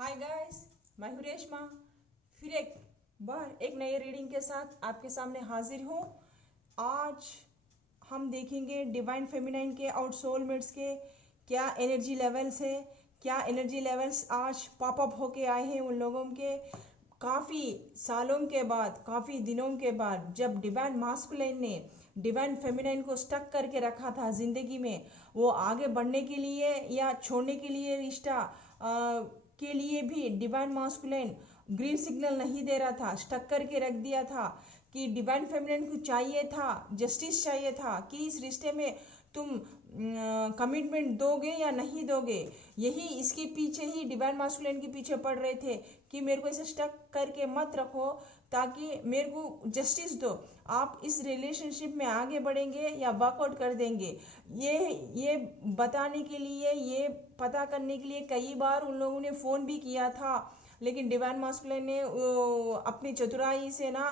Hi guys, मैं हूँ रेशमा। फिर एक बार एक नई रीडिंग के साथ आपके सामने हाजिर हूँ। आज हम देखेंगे डिवाइन फेमिनाइन के और सोलमेट्स के क्या एनर्जी लेवल्स है, क्या एनर्जी लेवल्स आज पॉप अप होके आए हैं उन लोगों के। काफ़ी सालों के बाद, काफ़ी दिनों के बाद जब डिवाइन मास्कुलिन ने डिवाइन फेमिनाइन को स्टक करके रखा था ज़िंदगी में, वो आगे बढ़ने के लिए या छोड़ने के लिए रिश्ता के लिए भी डिवाइन मास्कुलिन ग्रीन सिग्नल नहीं दे रहा था, स्टक करके रख दिया था कि डिवाइन फेमिनिन को चाहिए था, जस्टिस चाहिए था कि इस रिश्ते में तुम कमिटमेंट दोगे या नहीं दोगे। यही इसके पीछे ही डिवाइन मास्कुलिन के पीछे पड़ रहे थे कि मेरे को इसे स्टक करके मत रखो, ताकि मेरे को जस्टिस दो। आप इस रिलेशनशिप में आगे बढ़ेंगे या वर्कआउट कर देंगे। ये बताने के लिए, ये पता करने के लिए कई बार उन लोगों ने फ़ोन भी किया था, लेकिन डिवाइन मास्कुलिन ने अपनी चतुराई से ना,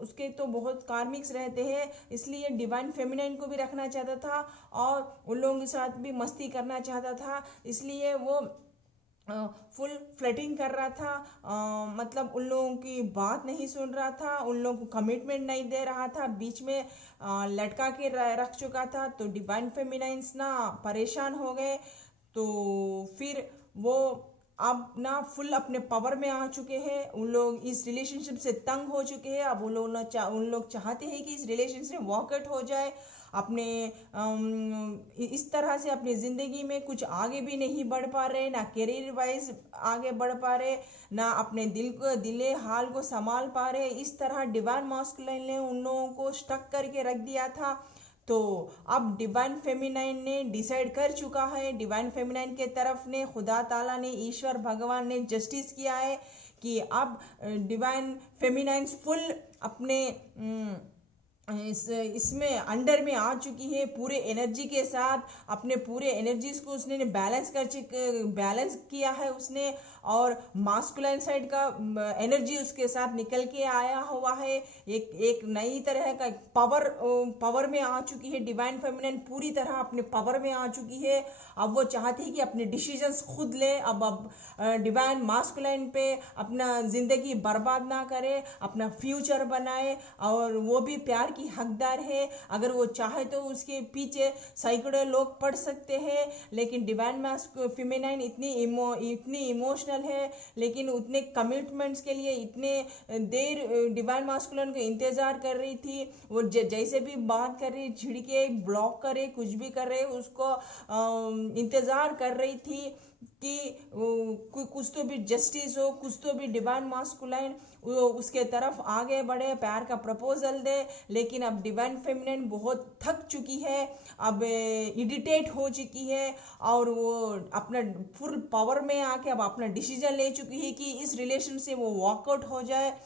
उसके तो बहुत कार्मिक्स रहते हैं, इसलिए डिवाइन फेमिनाइन को भी रखना चाहता था और उन लोगों के साथ भी मस्ती करना चाहता था। इसलिए वो फुल फ्लर्टिंग कर रहा था, मतलब उन लोगों की बात नहीं सुन रहा था, उन लोगों को कमिटमेंट नहीं दे रहा था, बीच में लटका के रख चुका था। तो डिवाइन फेमिनाइंस ना परेशान हो गए। तो फिर वो अब ना फुल अपने पावर में आ चुके हैं। उन लोग इस रिलेशनशिप से तंग हो चुके हैं। अब उन लोग चाहते हैं कि इस रिलेशनशिप वर्कआउट हो जाए। अपने इस तरह से अपनी ज़िंदगी में कुछ आगे भी नहीं बढ़ पा रहे, ना करियर वाइज आगे बढ़ पा रहे, ना अपने दिले हाल को संभाल पा रहे। इस तरह डिवाइन मास्कुलिन ने उन लोगों को स्टक करके रख दिया था। तो अब डिवाइन फेमिनाइन ने डिसाइड कर चुका है, डिवाइन फेमिनाइन के तरफ ने खुदा ताला ने, ईश्वर भगवान ने जस्टिस किया है कि अब डिवाइन फेमिनाइन फुल अपने इसमें अंडर में आ चुकी है पूरे एनर्जी के साथ। अपने पूरे एनर्जीज को उसने बैलेंस किया है उसने, और मास्कुलाइन साइड का एनर्जी उसके साथ निकल के आया हुआ है। एक नई तरह का पावर में आ चुकी है। डिवाइन फेमिनिन पूरी तरह अपने पावर में आ चुकी है। अब वो चाहती है कि अपने डिसीजंस खुद ले। अब डिवाइन मास्कुलाइन पे अपना ज़िंदगी बर्बाद ना करे, अपना फ्यूचर बनाए, और वो भी प्यार की हकदार है। अगर वो चाहे तो उसके पीछे सैकड़ों लोग पढ़ सकते हैं, लेकिन डिवाइन फेमिनाइन इतनी इमोशनल है, लेकिन उतने कमिटमेंट्स के लिए इतने देर डिवाइन मास्कुलिन को इंतज़ार कर रही थी। वो जैसे भी बात कर रही, झिड़के, ब्लॉक करे, कुछ भी कर रहे, उसको इंतज़ार कर रही थी कि कुछ तो भी जस्टिस हो, कुछ तो भी डिवाइन मास्कुलाइन उसके तरफ आगे बढ़े, प्यार का प्रपोजल दे। लेकिन अब डिवाइन फेमिनिन बहुत थक चुकी है, अब इरिटेट हो चुकी है, और वो अपना फुल पावर में आके अब अपना डिसीजन ले चुकी है कि इस रिलेशन से वो वॉकआउट हो जाए।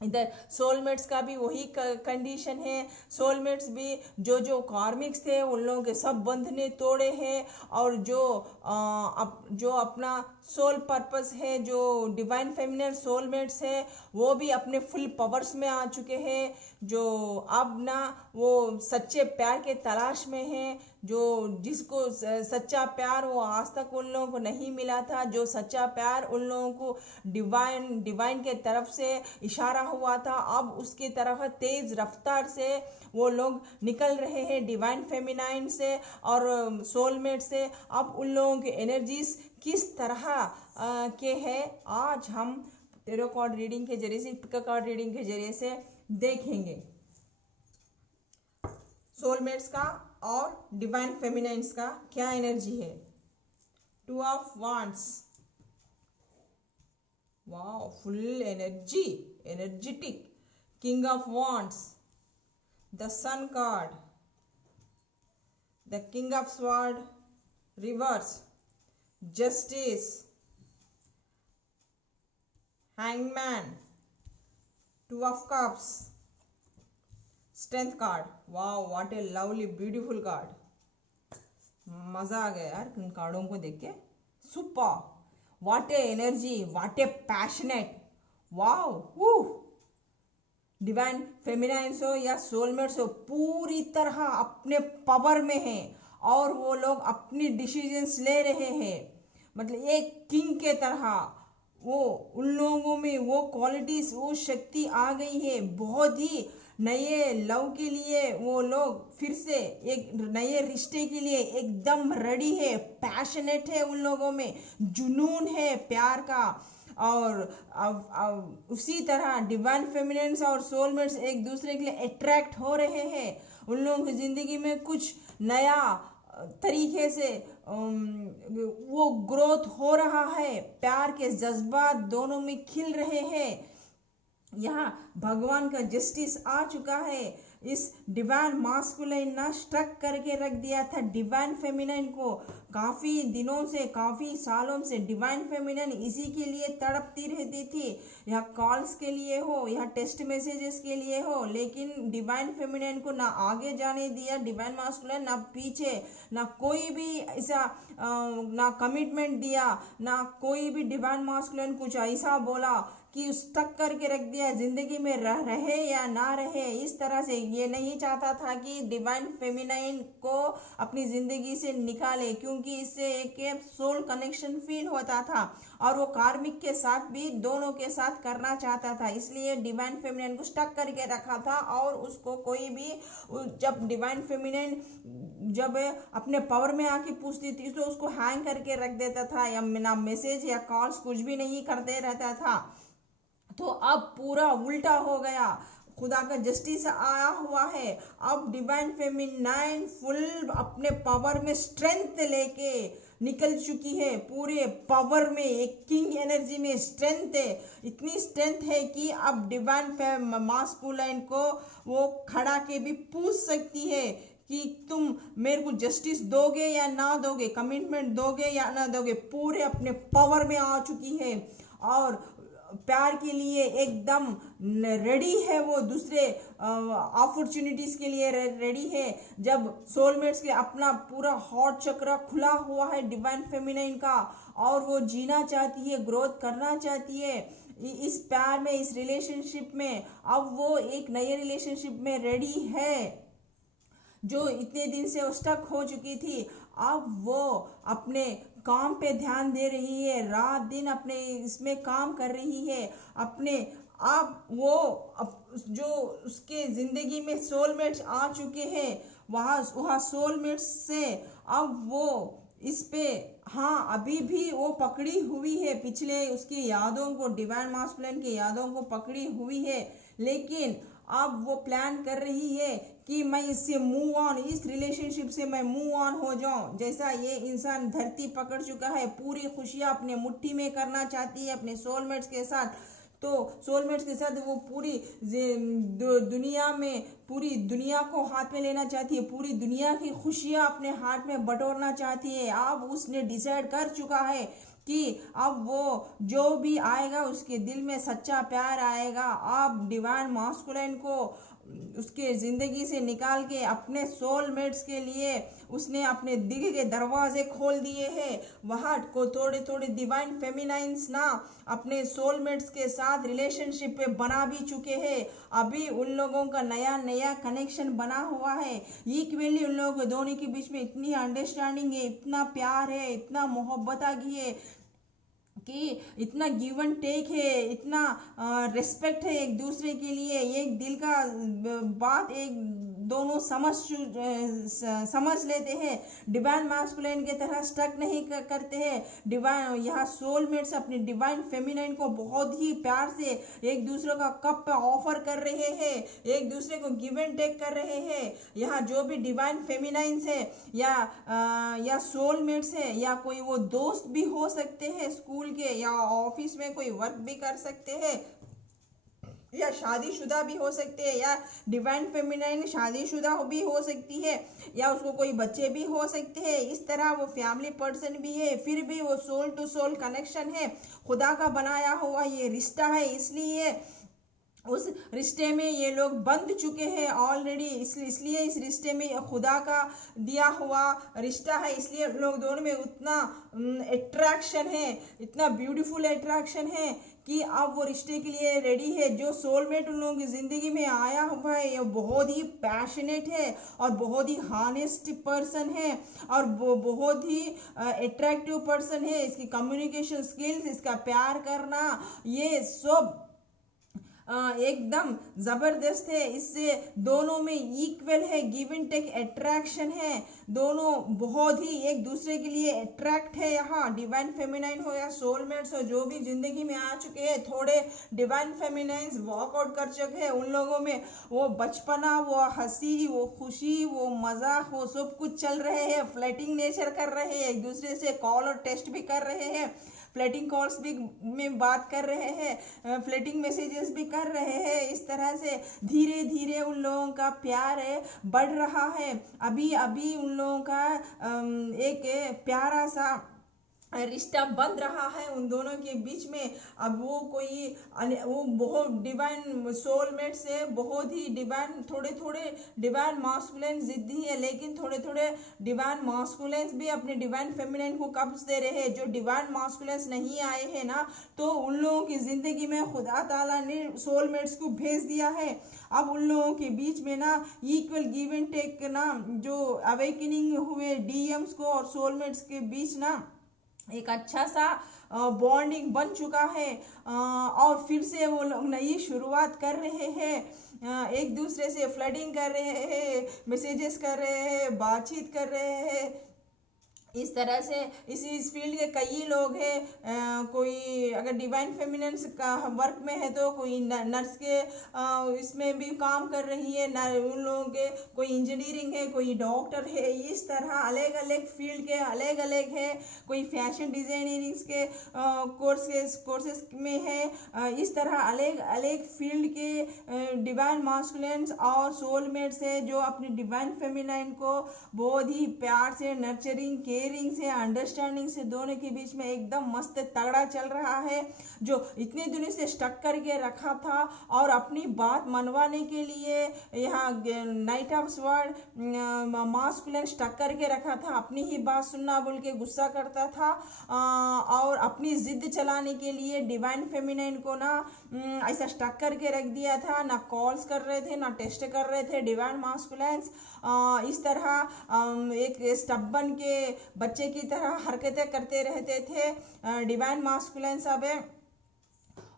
इधर सोलमेट्स का भी वही कंडीशन है। सोलमेट्स भी जो कार्मिक्स थे उन लोगों के सब बंधने तोड़े हैं, और जो अपना सोल पर्पस है, जो डिवाइन फेमिनिन सोलमेट्स है, वो भी अपने फुल पावर्स में आ चुके हैं। जो अब ना वो सच्चे प्यार के तलाश में हैं, जो जिसको सच्चा प्यार वो आज तक उन लोगों को नहीं मिला था, जो सच्चा प्यार उन लोगों को डिवाइन के तरफ से इशारा हुआ था, अब उसकी तरफ तेज रफ्तार से वो लोग निकल रहे हैं डिवाइन फेमिनाइन से और सोलमेट से। अब उन लोगों की एनर्जीज किस तरह के हैं, आज हम टेरो कार्ड रीडिंग के जरिए से, पिक कार्ड रीडिंग के जरिए से देखेंगे। सोलमेट्स का और डिवाइन फेमिनाइंस का क्या एनर्जी है। 2 of wands, wow, full energy, energetic. King of wands, the sun card, the king of sword reverse, justice, hangman, 2 of cups, strength card. Wow, what a lovely beautiful card. मजा आ गया यार इन कार्डों को देख के। Super, what a energy, what a passionate, wow. Divine feminines हो या सोलमेट्स हो, पूरी तरह अपने पावर में है और वो लोग अपनी डिसीजंस ले रहे हैं। मतलब एक किंग के तरह वो उन लोगों में वो क्वालिटीज वो शक्ति आ गई है। बहुत ही नए लव के लिए वो लोग फिर से एक नए रिश्ते के लिए एकदम रेडी है, पैशनेट है, उन लोगों में जुनून है प्यार का। और अब उसी तरह डिवाइन फेमिनिन्स और सोलमेट्स एक दूसरे के लिए अट्रैक्ट हो रहे हैं। उन लोगों की जिंदगी में कुछ नया तरीके से वो ग्रोथ हो रहा है, प्यार के जज्बात दोनों में खिल रहे हैं। यहाँ भगवान का जस्टिस आ चुका है। इस डिवाइन मास्कुलाइन ना स्ट्रक करके रख दिया था डिवाइन फेमिनाइन को। काफी दिनों से, काफी सालों से डिवाइन फेमिनाइन इसी के लिए तड़पती रहती थी, यह कॉल्स के लिए हो, यह टेक्स्ट मैसेजेस के लिए हो, लेकिन डिवाइन फेमिनाइन को ना आगे जाने दिया डिवाइन मास्कुलाइन, ना पीछे, ना कोई भी ऐसा ना कमिटमेंट दिया, ना कोई भी डिवाइन मास्कुलाइन कुछ ऐसा बोला कि स्टक करके रख दिया, जिंदगी में रहे या ना रहे। इस तरह से ये नहीं चाहता था कि डिवाइन फेमिनाइन को अपनी जिंदगी से निकाले, क्योंकि इससे एक सोल कनेक्शन फील होता था और वो कार्मिक के साथ भी दोनों के साथ करना चाहता था। इसलिए डिवाइन फेमिनाइन को स्टक करके रखा था। और उसको कोई भी जब डिवाइन फेमिनाइन जब अपने पावर में आके पूछती थी तो उसको हैंग करके रख देता था, या ना मैसेज या कॉल्स कुछ भी नहीं करते रहता था। तो अब पूरा उल्टा हो गया, खुदा का जस्टिस आया हुआ है। अब डिवाइन फेमिनाइन फुल अपने पावर में स्ट्रेंथ लेके निकल चुकी है, पूरे पावर में एक किंग एनर्जी में स्ट्रेंथ है। इतनी स्ट्रेंथ है कि अब डिवाइन मास्कुलाइन को वो खड़ा के भी पूछ सकती है कि तुम मेरे को जस्टिस दोगे या ना दोगे, कमिटमेंट दोगे या ना दोगे। पूरे अपने पावर में आ चुकी है और प्यार के लिए एकदम रेडी है, वो दूसरे अपॉर्चुनिटीज के लिए रेडी है। जब सोलमेट्स के अपना पूरा हॉट चक्र खुला हुआ है डिवाइन फेमिनाइन का, और वो जीना चाहती है, ग्रोथ करना चाहती है इस प्यार में, इस रिलेशनशिप में। अब वो एक नए रिलेशनशिप में रेडी है, जो इतने दिन से स्टक हो चुकी थी। अब वो अपने काम पे ध्यान दे रही है, रात दिन अपने इसमें काम कर रही है अपने। अब वो जो उसके जिंदगी में सोलमेट्स आ चुके हैं, वहाँ सोलमेट्स से अब वो इस पे, हाँ अभी भी वो पकड़ी हुई है, पिछले उसकी यादों को, डिवाइन मास्कुलाइन की यादों को पकड़ी हुई है। लेकिन अब वो प्लान कर रही है कि मैं इससे मूव ऑन, इस रिलेशनशिप से मैं मूव ऑन हो जाऊं। जैसा ये इंसान धरती पकड़ चुका है, पूरी खुशियां अपने मुट्ठी में करना चाहती है अपने सोलमेट्स के साथ। तो सोलमेट्स के साथ वो पूरी दुनिया में, पूरी दुनिया को हाथ में लेना चाहती है, पूरी दुनिया की खुशियां अपने हाथ में बटोरना चाहती है। अब उसने डिसाइड कर चुका है कि अब वो जो भी आएगा उसके दिल में सच्चा प्यार आएगा। अब डिवाइन मास्कुलाइन को उसके जिंदगी से निकाल के अपने सोलमेट्स के लिए उसने अपने दिल के दरवाजे खोल दिए हैं। वहाँ को थोड़े थोड़े डिवाइन फेमिनाइंस ना अपने सोलमेट्स के साथ रिलेशनशिप पे बना भी चुके हैं। अभी उन लोगों का नया नया कनेक्शन बना हुआ है। इक्वली उन लोगों दोनों के बीच में इतनी अंडरस्टैंडिंग है, इतना प्यार है, इतना मोहब्बत आ गई है कि इतना गिव एंड टेक है, इतना रिस्पेक्ट है एक दूसरे के लिए। एक दिल का बात एक दोनों समझ लेते हैं, डिवाइन मास्कुलाइन के तरह स्टक नहीं करते हैं। डिवाइन यहाँ सोलमेट्स अपने डिवाइन फेमिनाइन को बहुत ही प्यार से एक दूसरे का कप ऑफर कर रहे हैं, एक दूसरे को गिव एंड टेक कर रहे हैं। यहाँ जो भी डिवाइन फेमिनाइंस है या सोलमेट्स है, या कोई वो दोस्त भी हो सकते हैं स्कूल के, या ऑफिस में कोई वर्क भी कर सकते हैं, या शादीशुदा भी हो सकते हैं, या डिवाइन फेमिनाइन शादीशुदा भी हो सकती है, या उसको कोई बच्चे भी हो सकते हैं। इस तरह वो फैमिली पर्सन भी है, फिर भी वो सोल टू सोल कनेक्शन है, खुदा का बनाया हुआ ये रिश्ता है। इसलिए उस रिश्ते में ये लोग बंध चुके हैं ऑलरेडी, इसलिए इस रिश्ते में खुदा का दिया हुआ रिश्ता है, इसलिए लोग दोनों में उतना अट्रैक्शन है, इतना ब्यूटीफुल अट्रैक्शन है कि अब वो रिश्ते के लिए रेडी है। जो सोलमेट उन लोगों की ज़िंदगी में आया हुआ है ये बहुत ही पैशनेट है और बहुत ही हॉनेस्ट पर्सन है और बहुत ही अट्रैक्टिव पर्सन है। इसकी कम्युनिकेशन स्किल्स, इसका प्यार करना, ये सब एकदम ज़बरदस्त है। इससे दोनों में इक्वल है, गिव एंड टेक अट्रैक्शन है, दोनों बहुत ही एक दूसरे के लिए अट्रैक्ट है। यहाँ डिवाइन फेमिनाइन हो या सोलमेट्स हो, जो भी जिंदगी में आ चुके हैं, थोड़े डिवाइन फेमिनाइंस वॉकआउट कर चुके हैं, उन लोगों में वो बचपना, वो हंसी, वो खुशी, वो मजाक, वो सब कुछ चल रहे हैं। फ्लर्टिंग नेचर कर रहे हैं, एक दूसरे से कॉल और टेस्ट भी कर रहे हैं, फ्लर्टिंग कॉल्स भी में बात कर रहे हैं, फ्लर्टिंग मैसेजेस भी कर रहे हैं। इस तरह से धीरे धीरे उन लोगों का प्यार बढ़ रहा है। अभी अभी उन लोगों का एक प्यारा सा रिश्ता बन रहा है उन दोनों के बीच में। अब वो बहुत डिवाइन सोलमेट से बहुत ही डिवाइन, थोड़े थोड़े डिवाइन मास्कुलिन जिद्दी है, लेकिन थोड़े थोड़े डिवाइन मास्कुलिन्स भी अपने डिवाइन फेमिनिन को कब्ज दे रहे हैं। जो डिवाइन मास्कुलिन्स नहीं आए हैं ना, तो उन लोगों की जिंदगी में खुदा ताला ने सोलमेट्स को भेज दिया है। अब उन लोगों के बीच में ना इक्वल गिव एंड टेक ना, जो अवेकनिंग हुए डीएम्स को और सोलमेट्स के बीच ना एक अच्छा सा बॉन्डिंग बन चुका है और फिर से वो लोग नई शुरुआत कर रहे हैं, एक दूसरे से फ्लडिंग कर रहे हैं, मैसेजेस कर रहे हैं, बातचीत कर रहे हैं। इस तरह से इस फील्ड के कई लोग हैं। कोई अगर डिवाइन फेमिनिन्स का वर्क में है तो कोई नर्स के इसमें भी काम कर रही है, उन लोगों के कोई इंजीनियरिंग है, कोई डॉक्टर है। इस तरह अलग अलग फील्ड के अलग अलग है। कोई फैशन डिजाइनिंग के कोर्सेस में है। इस तरह अलग अलग फील्ड के डिवाइन मास्कुलिन्स और सोलमेट्स है, जो अपनी डिवाइन फेमिनाइन को बहुत ही प्यार से, नर्चरिंग, केयरिंग से, अंडरस्टैंडिंग से दोनों के बीच में एकदम मस्त तगड़ा चल रहा है। जो इतने दिनों से स्टक करके रखा था और अपनी बात मनवाने के लिए यहाँ knight of sword masculine stuck करके रखा था, अपनी ही बात सुनना बोल के गुस्सा करता था और अपनी जिद चलाने के लिए डिवाइन फेमिनाइन को ना ऐसा स्टक करके रख दिया था। ना कॉल्स कर रहे थे, ना टेस्ट कर रहे थे डिवाइन मास्कुलिन्स। इस तरह एक स्टब्बन के बच्चे की तरह हरकतें करते रहते थे डिवाइन मास्कुलिन्स अब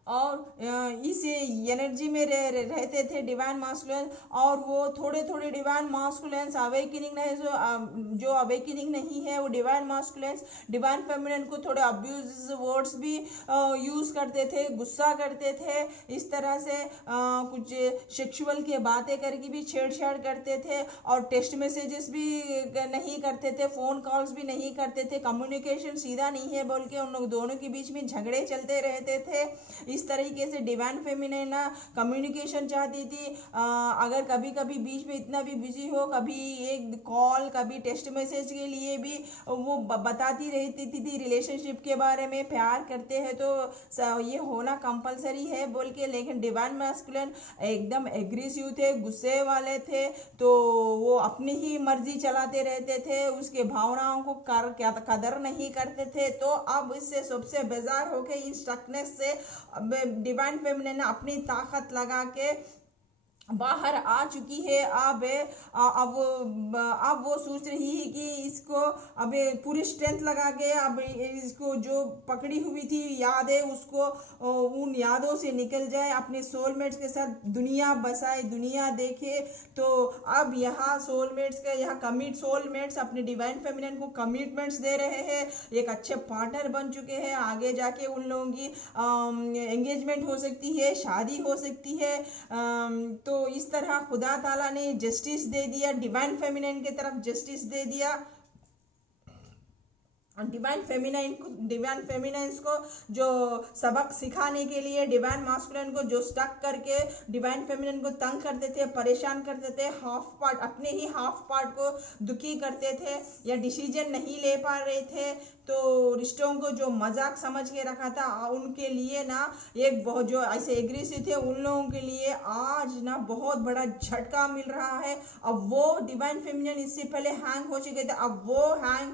और इस एनर्जी में रहते थे डिवाइन मास्कुलिन। और वो थोड़े थोड़े डिवाइन मास्कुलिन्स अवेकनिंग नहीं, जो अवेकनिंग नहीं है वो डिवाइन मास्कुलिन्स डिवाइन फेमिनिन को थोड़े अब्यूज वर्ड्स भी यूज़ करते थे, गुस्सा करते थे। इस तरह से कुछ सेक्सुअल की बातें करके भी छेड़छाड़ करते थे और टेक्स्ट मैसेजेस भी नहीं करते थे, फ़ोन कॉल्स भी नहीं करते थे। कम्युनिकेशन सीधा नहीं है बोल के उन लोग दोनों के बीच में झगड़े चलते रहते थे। इस तरीके से डिवाइन फेमिनिन ना कम्युनिकेशन चाहती थी। अगर कभी कभी बीच में इतना भी बिजी हो, कभी एक कॉल, कभी टेक्स्ट मैसेज के लिए भी वो बताती रहती थी रिलेशनशिप के बारे में, प्यार करते हैं तो ये होना कंपलसरी है बोल के। लेकिन डिवाइन मैस्कुलिन एकदम एग्रेसिव थे, गुस्से वाले थे, तो वो अपनी ही मर्जी चलाते रहते थे, उसके भावनाओं को कदर नहीं करते थे। तो अब इससे सबसे बेजार होके इन स्टकनेस से डिवाइन फेमिनिन अपनी ताकत लगा के बाहर आ चुकी है। अब वो सोच रही है कि इसको अब पूरी स्ट्रेंथ लगा के अब इसको जो पकड़ी हुई थी यादें, उसको उन यादों से निकल जाए, अपने सोलमेट्स के साथ दुनिया बसाए, दुनिया देखे। तो अब यहाँ सोलमेट्स का यहाँ कमिट सोलमेट्स अपने डिवाइन फेमिनिन को कमिटमेंट्स दे रहे हैं, एक अच्छे पार्टनर बन चुके हैं। आगे जाके उन लोगों की एंगेजमेंट हो सकती है, शादी हो सकती है। तो इस तरह खुदा ताला ने जस्टिस दे दिया, डिवाइन फेमिनिन की तरफ जस्टिस दे दिया। डिवाइन फेमिनाइंस को जो सबक सिखाने के लिए डिवाइन मास्कुलिन को जो स्टक करके डिवाइन फेमिनिन को तंग करते थे, परेशान करते थे, हाफ पार्ट अपने ही हाफ पार्ट को दुखी करते थे या डिसीजन नहीं ले पा रहे थे, तो रिश्तों को जो मजाक समझ के रखा था उनके लिए ना एक बहुत जो ऐसे एग्रेसिव थे उन लोगों के लिए आज ना बहुत बड़ा झटका मिल रहा है। अब वो डिवाइन फेमिनिन इससे पहले हैंग हो चुके थे, अब वो हैंग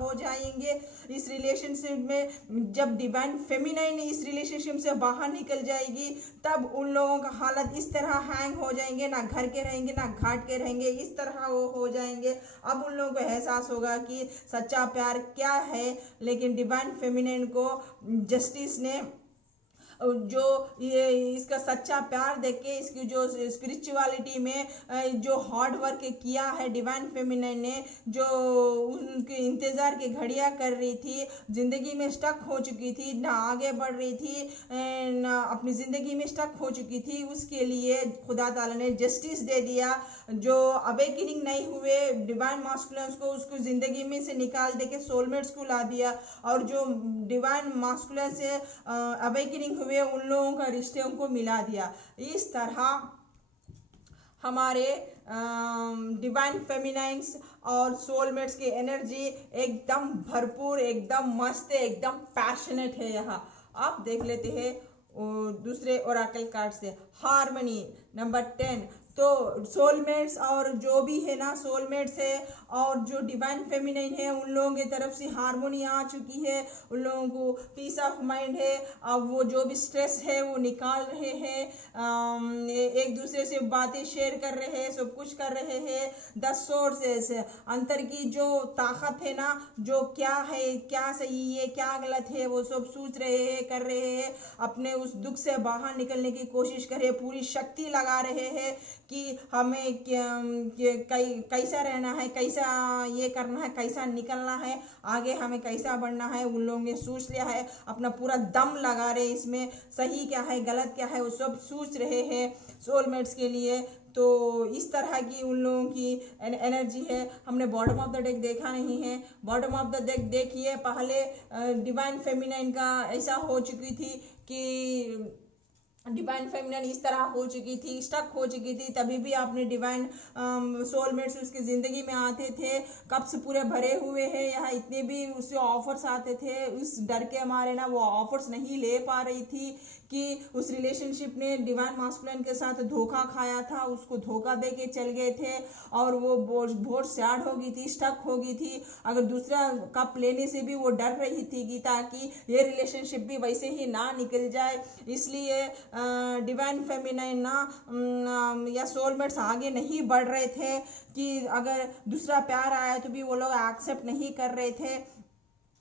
हो जाएंगे इस रिलेशनशिप में। जब डिवाइन फेमिनिन इस रिलेशनशिप से बाहर निकल जाएगी तब उन लोगों का हालत इस तरह हैंग हो जाएंगे, ना घर के रहेंगे ना घाट के रहेंगे, इस तरह वो हो जाएंगे। अब उन लोगों को एहसास होगा कि सच्चा प्यार क्या है। लेकिन डिवाइन फेमिनिन को जस्टिस ने जो ये इसका सच्चा प्यार देख के इसकी जो स्पिरिचुअलिटी में जो हार्ड वर्क किया है डिवाइन फेमिनिन ने, जो उनके इंतज़ार की घड़ियां कर रही थी, ज़िंदगी में स्टक हो चुकी थी, ना आगे बढ़ रही थी, ना अपनी ज़िंदगी में स्टक हो चुकी थी, उसके लिए खुदा ताला ने जस्टिस दे दिया। जो अवेकनिंग नहीं हुए डिवाइन मास्कुलेंस को उसको ज़िंदगी में से निकाल दे के सोलमेट्स को ला दिया, और जो डिवाइन मास्कुलेंस से अवेकनिंग हुए उन लोगों का रिश्ते को मिला दिया। इस तरह हमारे डिवाइन फेमिनाइन्स और सोलमेट्स की एनर्जी एकदम भरपूर, एकदम मस्त, एकदम पैशनेट है। यहाँ आप देख लेते हैं दूसरे ओरेकल कार्ड से हार्मनी नंबर 10। तो सोलमेट्स और जो भी है ना सोलमेट्स है और जो डिवाइन फेमिनिन है उन लोगों की तरफ से हार्मोनी आ चुकी है, उन लोगों को पीस ऑफ माइंड है। अब वो जो भी स्ट्रेस है वो निकाल रहे हैं, एक दूसरे से बातें शेयर कर रहे हैं, सब कुछ कर रहे हैं। 10 सोर्सेस अंतर की जो ताकत है ना, जो क्या है, क्या सही है क्या गलत है, वो सब सोच रहे हैं, कर रहे हैं, अपने उस दुख से बाहर निकलने की कोशिश कर रहे हैं, पूरी शक्ति लगा रहे हैं कि हमें कैसा रहना है, कैसा ये करना है, कैसा निकलना है, आगे हमें कैसा बढ़ना है। उन लोगों ने सोच लिया है, अपना पूरा दम लगा रहे, इसमें सही क्या है गलत क्या है वो सब सोच रहे हैं सोलमेट्स के लिए। तो इस तरह की उन लोगों की एनर्जी है। हमने बॉटम ऑफ द डेक देखा नहीं है, बॉटम ऑफ द डेक देखिए। पहले डिवाइन फेमिनाइन का ऐसा हो चुकी थी कि डिवाइन फेमिनिन इस तरह हो चुकी थी, स्टक हो चुकी थी, तभी भी आपने डिवाइन सोलमेट्स उसकी ज़िंदगी में आते थे, कप्स पूरे भरे हुए हैं। यहाँ इतने भी उससे ऑफर्स आते थे, उस डर के मारे ना वो ऑफर्स नहीं ले पा रही थी कि उस रिलेशनशिप ने डिवाइन मास्कुलिन के साथ धोखा खाया था, उसको धोखा दे के चल गए थे और वो बहुत सैड हो गई थी, स्टक हो गई थी। अगर दूसरा कप लेने से भी वो डर रही थी कि ताकि ये रिलेशनशिप भी वैसे ही ना निकल जाए। इसलिए डिवाइन फेमिनाइन ना या सोलमेट्स आगे नहीं बढ़ रहे थे कि अगर दूसरा प्यार आया तो भी वो लोग एक्सेप्ट नहीं कर रहे थे।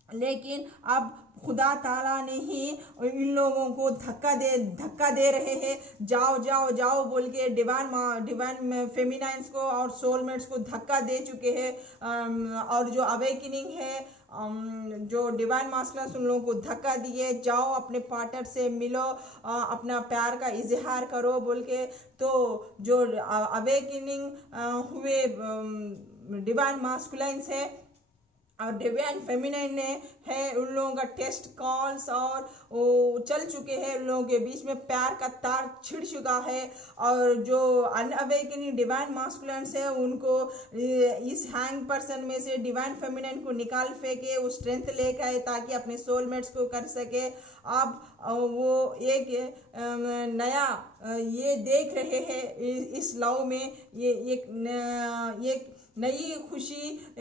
लेकिन अब खुदा ताला ने ही इन लोगों को धक्का दे रहे हैं, जाओ जाओ जाओ बोल के डिवाइन फेमिनाइन्स को और सोलमेट्स को धक्का दे चुके हैं। और जो अवेकनिंग है, जो डिवाइन मास्कुलिन उन लोगों को धक्का दिए, जाओ अपने पार्टनर से मिलो, अपना प्यार का इजहार करो बोल के। तो जो अवेकनिंग हुए डिवाइन मास्कुलिन्स है और डिवाइन फेमिनाइन ने है, उन लोगों का टेस्ट कॉल्स और वो चल चुके हैं, उन लोगों के बीच में प्यार का तार छिड़ चुका है। और जो अनअवेकनिंग डिवाइन मास्कुलिन्स है उनको इस हैंग पर्सन में से डिवाइन फेमिनाइन को निकाल फेंके, वो स्ट्रेंथ लेकर आए ताकि अपने सोलमेट्स को कर सके। अब वो एक नया ये देख रहे हैं इस लव में, ये एक नई खुशी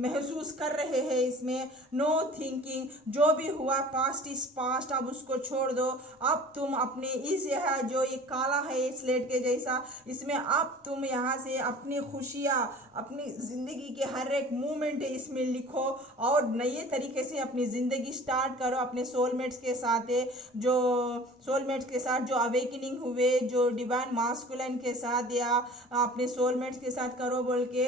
महसूस कर रहे हैं इसमें। नो थिंकिंग, जो भी हुआ पास्ट इज पास्ट, अब उसको छोड़ दो। अब तुम अपने इस यहाँ जो ये काला है स्लेट के जैसा, इसमें अब तुम यहाँ से अपनी खुशियाँ, अपनी ज़िंदगी के हर एक मोमेंट इसमें लिखो और नए तरीके से अपनी ज़िंदगी स्टार्ट करो अपने सोलमेट्स के साथ। जो सोलमेट्स के साथ जो अवेकनिंग हुए, जो डिवाइन मास्कुलिन के साथ या अपने सोलमेट्स के साथ करो बोल के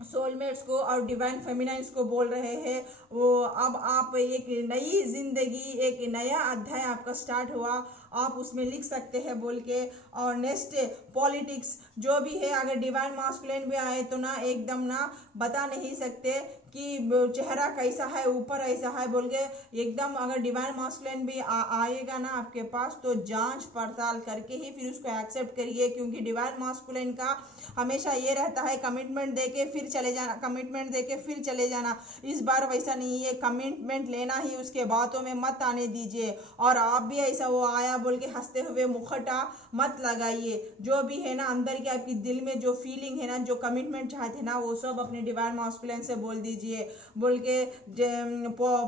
सोलमेट्स को और डिवाइन फेमिनाइन्स को बोल रहे हैं। वो अब आप एक नई जिंदगी, एक नया अध्याय आपका स्टार्ट हुआ, आप उसमें लिख सकते हैं बोल के। और नेक्स्ट पॉलिटिक्स जो भी है, अगर डिवाइन मास्कुलिन भी आए तो ना एकदम ना बता नहीं सकते कि चेहरा कैसा है, ऊपर ऐसा है बोल के एकदम। अगर डिवाइन मास्कुलिन भी आएगा ना आपके पास तो जांच पड़ताल करके ही फिर उसको एक्सेप्ट करिए, क्योंकि डिवाइन मास्कुलिन का हमेशा ये रहता है कमिटमेंट देके फिर चले जाना, कमिटमेंट देके फिर चले जाना। इस बार वैसा नहीं है, कमिटमेंट लेना ही, उसके बातों में मत आने दीजिए। और आप भी ऐसा वो आया बोल के हंसते हुए मुखटा मत लगाइए। जो भी है ना अंदर के आपकी दिल में जो फीलिंग है ना, जो कमिटमेंट चाहते हैं ना, वो सब अपने डिवाइन मास्कुलिन से बोल दीजिए बोल के।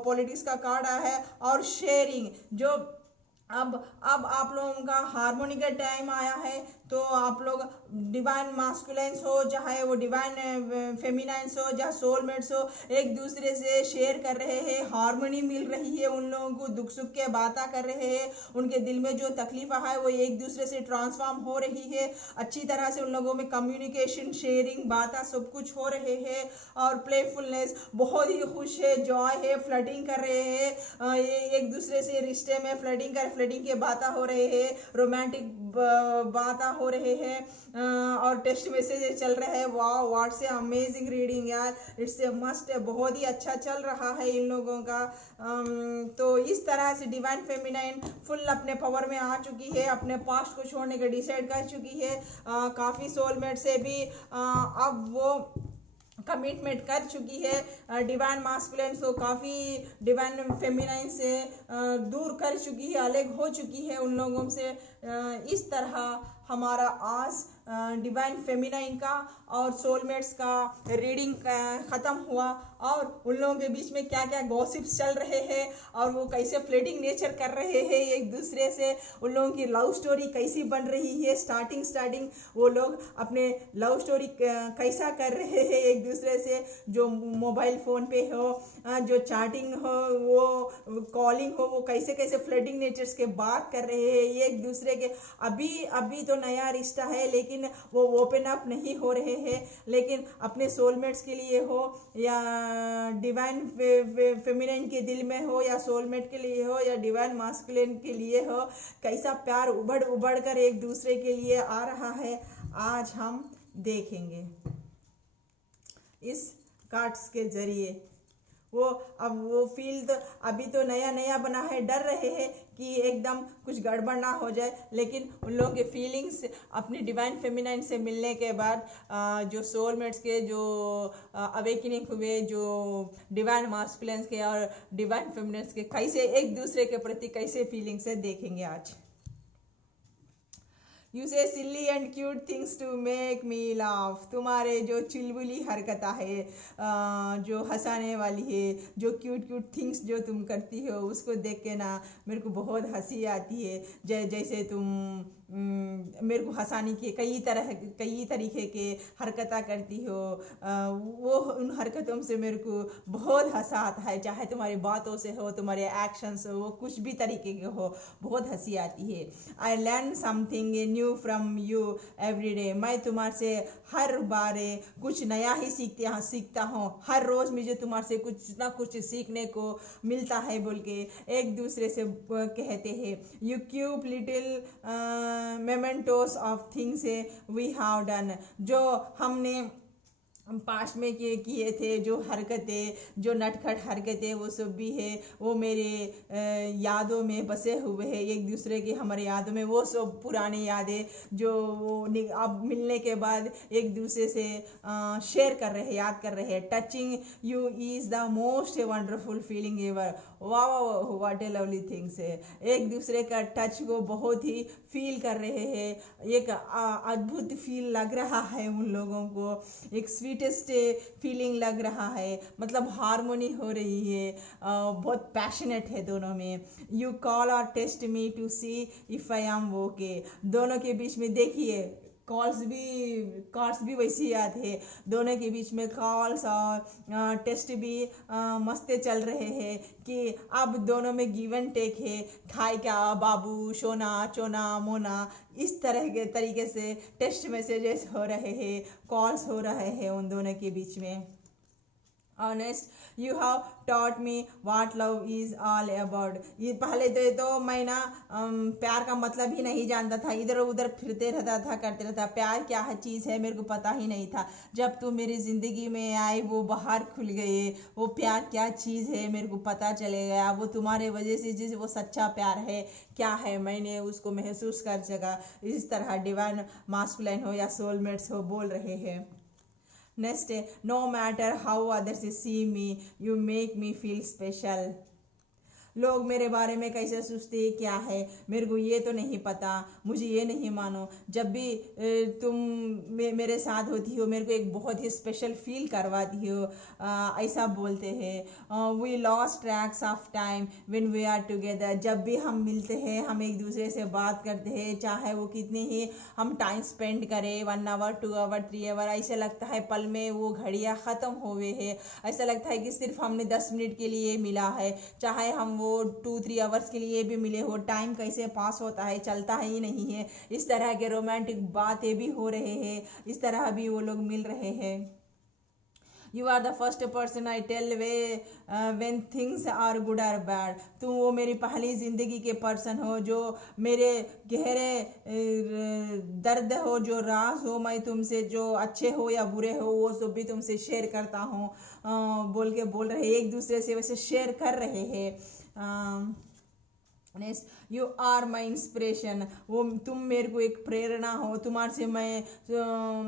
पॉलिटिक्स का कार्ड आया है और शेयरिंग, जो अब आप लोगों का हार्मोनी का टाइम आया है, तो आप लोग डिवाइन मास्कुलिन्स हो चाहे वो डिवाइन फेमिनाइंस हो या सोलमेट्स हो, एक दूसरे से शेयर कर रहे हैं, हार्मोनी मिल रही है, उन लोगों को दुख सुख के बातें कर रहे हैं, उनके दिल में जो तकलीफ है वो एक दूसरे से ट्रांसफॉर्म हो रही है, अच्छी तरह से उन लोगों में कम्युनिकेशन शेयरिंग बातें सब कुछ हो रहे हैं। और प्लेफुलनेस बहुत ही खुश है, जॉय है, फ्लर्टिंग कर रहे हैं, एक दूसरे से रिश्ते में फ्लर्टिंग के बातें हो रहे हैं, रोमांटिक बातें हो रहे हैं, और टेक्स्ट मैसेज चल रहे हैं। वाह व्हाट से अमेजिंग रीडिंग यार, इट्स ए मस्ट, बहुत ही अच्छा चल रहा है इन लोगों का। तो इस तरह से डिवाइन फेमिनाइन फुल अपने पावर में आ चुकी है, अपने पास्ट को छोड़ने का डिसाइड कर चुकी है। काफ़ी सोलमेट से भी अब वो कमिटमेंट कर चुकी है, डिवाइन मास्कुलिन को काफ़ी डिवाइन फेमिनाइन से दूर कर चुकी है, अलग हो चुकी है उन लोगों से। इस तरह हमारा आज डिवाइन फेमिनाइन का और सोलमेट्स का रीडिंग ख़त्म हुआ, और उन लोगों के बीच में क्या क्या गॉसिप्स चल रहे हैं और वो कैसे फ्लर्टिंग नेचर कर रहे हैं एक दूसरे से, उन लोगों की लव स्टोरी कैसी बन रही है, स्टार्टिंग वो लोग अपने लव स्टोरी कैसा कर रहे हैं एक दूसरे से, जो मोबाइल फ़ोन पे हो, जो चैटिंग हो, वो कॉलिंग हो, वो कैसे कैसे फ्लर्टिंग नेचर्स के बात कर रहे हैं एक दूसरे के। अभी तो नया रिश्ता है लेकिन वो ओपन अप नहीं हो रहे हैं, लेकिन अपने सोलमेट्स के लिए हो या डिवाइन फेमिनिन के दिल में हो या सोलमेट के लिए हो या डिवाइन मास्कुलिन के लिए हो, कैसा प्यार उबड़ कर एक दूसरे के लिए आ रहा है, आज हम देखेंगे इस कार्ड्स के जरिए। अब वो फील्ड अभी तो नया बना है, डर रहे हैं कि एकदम कुछ गड़बड़ ना हो जाए, लेकिन उन लोगों के फीलिंग्स अपनी डिवाइन फेमिनाइन से मिलने के बाद जो सोलमेट्स के जो अवेकनिंग हुए, जो डिवाइन मास्कुलिन्स के और डिवाइन फेमिनाइन्स के कैसे एक दूसरे के प्रति कैसे फीलिंग्स है, देखेंगे आज। You say silly and cute things to make me laugh, तुम्हारे जो चुलबुली हरकत है, जो हंसाने वाली है, जो क्यूट थिंग्स जो तुम करती हो, उसको देख के ना मेरे को बहुत हंसी आती है। जैसे तुम मेरे को हंसाने के कई तरीके के हरकतें करती हो, वो उन हरकतों से मेरे को बहुत हंसा आता है, चाहे तुम्हारी बातों से हो, तुम्हारे एक्शंस हो, वो कुछ भी तरीके के हो, बहुत हंसी आती है। I learn something new from you every day, मैं तुम्हारे से हर बार कुछ नया ही सीखता हूँ, हर रोज़ मुझे तुम्हारे से कुछ ना कुछ सीखने को मिलता है बोल के एक दूसरे से कहते हैं। You keep little mementos of things we have done, जो हमने पास्ट में किए थे, जो हरकतें, जो नटखट हरकतें, वो सब भी है, वो मेरे यादों में बसे हुए हैं, एक दूसरे की हमारे यादों में, वो सब पुरानी यादें जो वो अब मिलने के बाद एक दूसरे से शेयर कर रहे हैं, याद कर रहे हैं। Touching you is the most wonderful feeling ever, वाह व्हाट ए लवली थिंग्स है, एक दूसरे का टच को बहुत ही फील कर रहे हैं, एक अद्भुत फील लग रहा है उन लोगों को, एक स्वीटेस्ट फीलिंग लग रहा है, मतलब हार्मोनी हो रही है, बहुत पैशनेट है दोनों में। यू कॉल और test me to see if I am okay, दोनों के बीच में देखिए कॉल्स भी वैसे ही आते हैं, दोनों के बीच में कॉल्स और टेस्ट भी मस्त चल रहे हैं कि अब दोनों में गिव एंड टेक है, खाए क्या बाबू, सोना चोना मोना, इस तरह के तरीके से टेस्ट मैसेजेस हो रहे हैं, कॉल्स हो रहे हैं उन दोनों के बीच में। Honest you have taught me what love is all about. ये पहले तो मैं ना प्यार का मतलब ही नहीं जानता था, इधर उधर फिरते रहता था, करते रहता। प्यार क्या है चीज़ है मेरे को पता ही नहीं था। जब तुम मेरी ज़िंदगी में आए वो बाहर खुल गए, वो प्यार क्या चीज़ है मेरे को पता चले गया। वो तुम्हारे वजह से जिस वो सच्चा प्यार है क्या है मैंने उसको महसूस कर सका। इस तरह डिवाइन मास्कुलाइन हो या सोलमेट्स हो बोल रहे हैं। नेक्स्ट है no matter how others see me you make me feel special. लोग मेरे बारे में कैसे सोचते हैं क्या है मेरे को ये तो नहीं पता, मुझे ये नहीं मानो। जब भी तुम मेरे साथ होती हो मेरे को एक बहुत ही स्पेशल फील करवाती हो, ऐसा बोलते हैं। We lost tracks of time when we are together. जब भी हम मिलते हैं हम एक दूसरे से बात करते हैं, चाहे वो कितने ही हम टाइम स्पेंड करें, 1 आवर 2 आवर 3 आवर, ऐसे लगता है पल में वो घड़ियाँ ख़त्म हो गए हैं। ऐसा लगता है कि सिर्फ हमने 10 मिनट के लिए मिला है, चाहे हम वो 2-3 आवर्स के लिए भी मिले हो, टाइम कैसे पास होता है चलता ही नहीं है। इस तरह के रोमांटिक बातें भी हो रहे हैं, इस तरह भी वो लोग मिल रहे हैं। You are the first person I tell when things are good और बैड। तुम वो मेरी पहली ज़िंदगी के पर्सन हो जो मेरे गहरे दर्द हो, जो राज हो, मैं तुमसे जो अच्छे हो या बुरे हो वो सब भी तुमसे शेयर करता हूँ। बोल रहे एक दूसरे से वैसे शेयर कर रहे हैं। You are my inspiration. वो तुम मेरे को एक प्रेरणा हो, तुम्हारे से मैं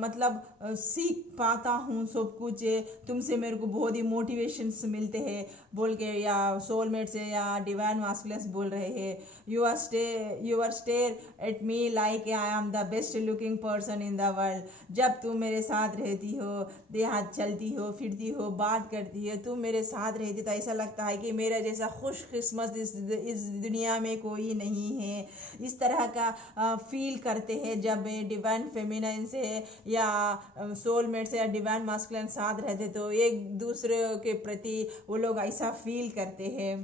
मतलब सीख पाता हूँ सब कुछ। तुमसे मेरे को बहुत ही मोटिवेशंस मिलते हैं बोल के, या सोलमेट से या डिवाइन मास्कुलिन्स बोल रहे हैं। You are stare at me like I am the best looking person in the world. जब तुम मेरे साथ रहती हो, देहात चलती हो, फिरती हो, बात करती है, तुम मेरे साथ रहती तो ऐसा लगता है कि मेरा जैसा खुशकिस्मत इस दुनिया में कोई नहीं है। इस तरह का फील करते हैं जब डिवाइन फेमिनाइन से या सोलमेट से या डिवाइन मास्कुलिन साथ रहते, तो एक दूसरे के प्रति वो लोग ऐसा फील करते हैं।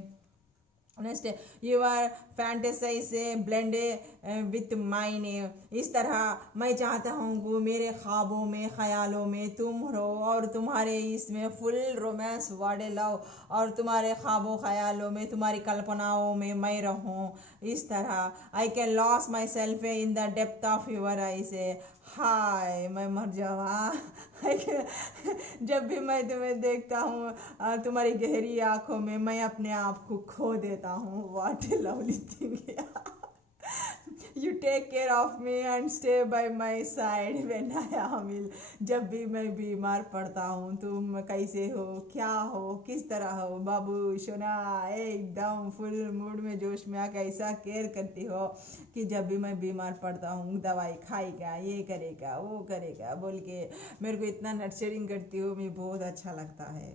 Next you are fantasize blended with mine. इस तरह मैं चाहता हूँ कि मेरे ख्वाबों में ख्यालों में तुम रहो और तुम्हारे इसमें फुल रोमांस वाडे लव, और तुम्हारे ख्वाबों ख्यालों में तुम्हारी कल्पनाओं में मैं रहूँ। इस तरह I can lose myself in the depth of your eyes. हाय मैं मर जावा जब भी मैं तुम्हें देखता हूँ तुम्हारी गहरी आंखों में मैं अपने आप को खो देता हूँ। What a lovely thing. You take care of me and stay by my side when I am ill. जब भी मैं बीमार पड़ता हूँ तुम कैसे हो, क्या हो, किस तरह हो, बाबू सोना एकदम फुल मूड में जोश में आकर ऐसा केयर करती हो कि जब भी मैं बीमार पड़ता हूँ दवाई खाएगा, ये करेगा, वो करेगा बोल के मेरे को इतना नर्चरिंग करती हो, मुझे बहुत अच्छा लगता है।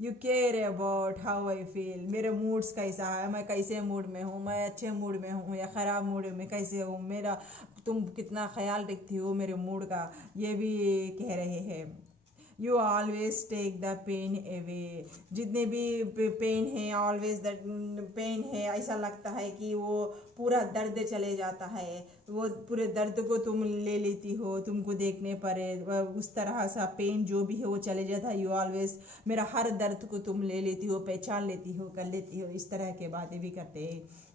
You care about how I feel. मेरे मूड्स कैसा है, मैं कैसे मूड में हूँ, मैं अच्छे मूड में हूँ या ख़राब मूड में कैसे हूँ, मेरा तुम कितना ख्याल रखती हो मेरे मूड का, ये भी कह रहे हैं। You always take the pen away. जितने भी पेन है ऑलवेज द पेन है, ऐसा लगता है कि वो पूरा दर्द चले जाता है, वो पूरे दर्द को तुम ले लेती हो, तुमको देखने पर उस तरह सा पेन जो भी है वो चले जाता है। यू ऑलवेज मेरा हर दर्द को तुम ले लेती हो, पहचान लेती हो, कर लेती हो। इस तरह के बातें भी करते हैं।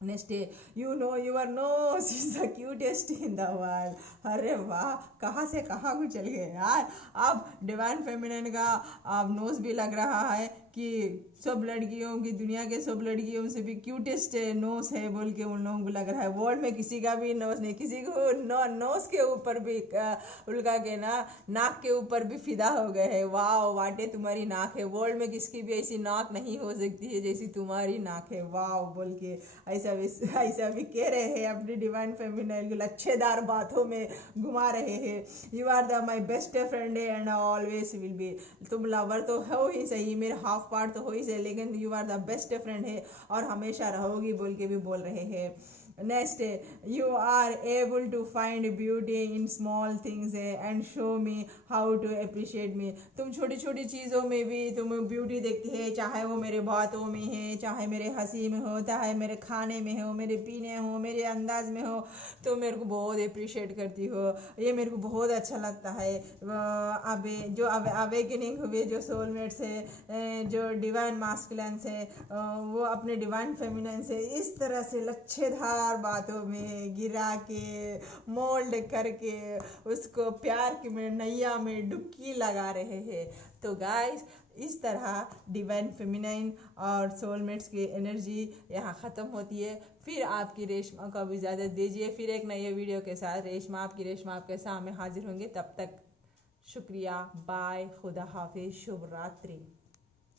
Next you know your nose is the cutest in the world. अरे वाह, कहाँ से कहाँ को चल गए यार। अब डिवाइन फेमिनिन का अब नोज भी लग रहा है कि सब लड़कियों की, दुनिया के सब लड़कियों से भी क्यूटेस्ट नोज है बोल के उन लोगों को लग रहा है। वर्ल्ड में किसी का भी नोज नहीं, किसी को नोज के ऊपर भी उल्का के ना नाक के ऊपर भी फिदा हो गए है। वाह वाटे तुम्हारी नाक है, वर्ल्ड में किसकी भी ऐसी नाक नहीं हो सकती है जैसी तुम्हारी नाक है। वाह बोल के ऐसा भी कह रहे हैं अपनी डिवाइन फेमिनाइन को लच्छेदार बातों में घुमा रहे हैं। You are the my best friend and always will be. तुम लवर तो हो ही सही, मेरे हाफ पार्ट तो हो ही सही, लेकिन you are the best friend है और हमेशा रहोगी बोल के भी बोल रहे हैं। Next you are able to find beauty in small things and show me how to appreciate me. तुम छोटी छोटी चीज़ों में भी तुम ब्यूटी देखते हैं, चाहे वो मेरे बातों में है, चाहे मेरे हंसी में हो, चाहे मेरे खाने में हो, मेरे पीने हो, मेरे अंदाज में हो, तो मेरे को बहुत अप्रिशिएट करती हो। ये मेरे को बहुत अच्छा लगता है। अब जो अवेकनिंग हुए जो सोलमेट्स है, जो डिवाइन मास्कुलिन है, वो अपने डिवाइन फेमिनिन से इस तरह से लच्छेदार बातों में गिरा के मोल्ड करके उसको प्यार की में नैया में डुबकी लगा रहे हैं। तो गाइस, इस तरह डिवाइन फेमिनाइन और सोलमेट्स की एनर्जी यहाँ ख़त्म होती है। फिर आपकी रेशमा को अब इजाज़त दीजिए, फिर एक नए वीडियो के साथ रेशमा आपके सामने हाजिर होंगे। तब तक शुक्रिया, बाय, खुदा हाफिज, शुभ रात्रि।